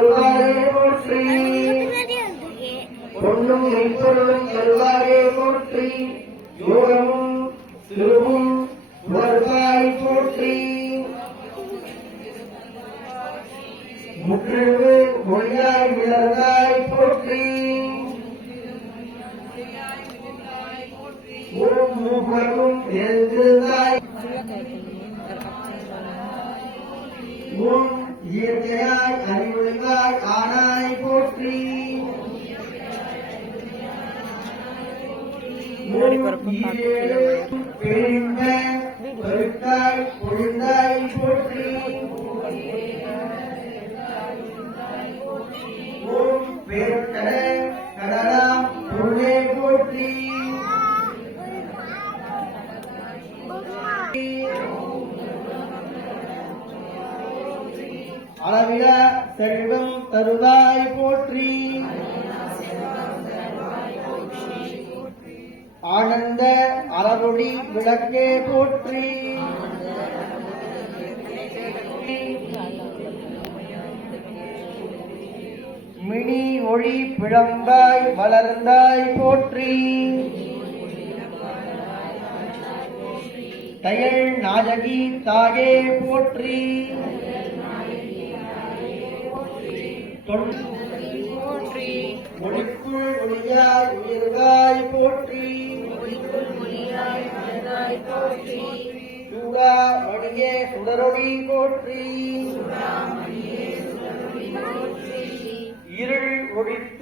தருவாரே போற்றி. பொன்னும் மெய்ப்பொருளும் தருவாரே போற்றி. யோகமும் திருவும் உணர்வாய் போற்றி. முற்றிவு மொழியாய் விளர்ந்தாய் போற்றி. ஓம் மூவரும் எழுந்தாய். ஓம் இயற்கையாய் அறிவுடையாய் ஆனாய் போற்றி. பேரின்ப பருத்தாய் பொழிந்தாய் போற்றி. ஓம் பேர்கட கடலாம் பொருளே போற்றி. அளவில செல்வம் தருவாய் போற்றி. ஆனந்த அறவொளி விளக்கே போற்றி. மினி ஒளி பிழம்பாய் வளர்ந்தாய் போற்றி. தயல் நாயகி தாயே போற்றி. ஒளிக்குள் ஒளியாய் உயிர்காய் போற்றி. சூடா மணியே சுடரொளி போற்றி. இருள் ஒழித்த